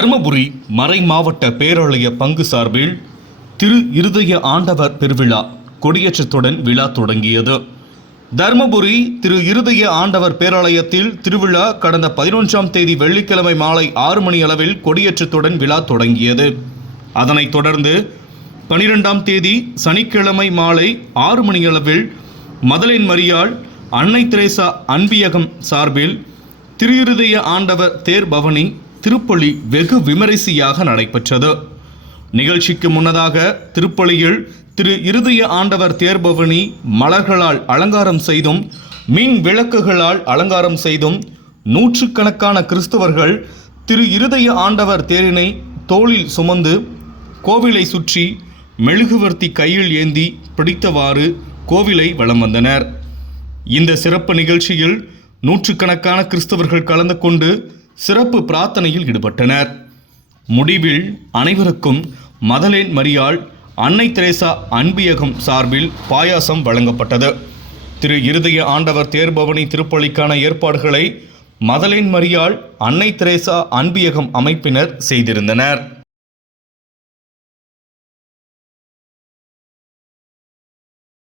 தர்மபுரி மறை மாவட்ட பேராலய பங்கு சார்பில் திரு இருதய ஆண்டவர் பெருவிழா கொடியேற்றத்துடன் விழா தொடங்கியது. தர்மபுரி திரு இருதய ஆண்டவர் பேராலயத்தில் திருவிழா கடந்த 11ஆம் தேதி வெள்ளிக்கிழமை மாலை 6 மணி அளவில் கொடியேற்றத்துடன் விழா தொடங்கியது. அதனைத் தொடர்ந்து 12ஆம் தேதி சனிக்கிழமை மாலை 6 மணி அளவில் மதலேன் மரியாள் அன்னை தெரேசா அன்பியகம் சார்பில் திரு இருதய ஆண்டவர் தேர் பவனி திருப்பலி வெகு விமரிசையாக நடைபெற்றது. நிகழ்ச்சிக்கு முன்னதாக திருப்பலியில் திரு இருதய ஆண்டவர் தேர்பவனி மலர்களால் அலங்காரம் செய்தும் மின் விளக்குகளால் அலங்காரம் செய்தும் நூற்றுக்கணக்கான கிறிஸ்தவர்கள் திரு இருதய ஆண்டவர் தேரினை தோளில் சுமந்து கோவிலை சுற்றி மெழுகுவர்த்தி கையில் ஏந்தி பிடித்தவாறு கோவிலை வலம் வந்தனர். இந்த சிறப்பு நிகழ்ச்சியில் நூற்றுக்கணக்கான கிறிஸ்தவர்கள் கலந்து கொண்டு சிறப்பு பிரார்த்தனையில் ஈடுபட்டனர். முடிவில் அனைவருக்கும் மதலேன் மரியாள் அன்னை தெரேசா அன்பியகம் சார்பில் பாயாசம் வழங்கப்பட்டது. திரு இருதய ஆண்டவர் தேர்பவனி திருப்பலிக்கான ஏற்பாடுகளை மதலேன் மரியாள் அன்னை தெரேசா அன்பியகம் அமைப்பினர் செய்திருந்தனர்.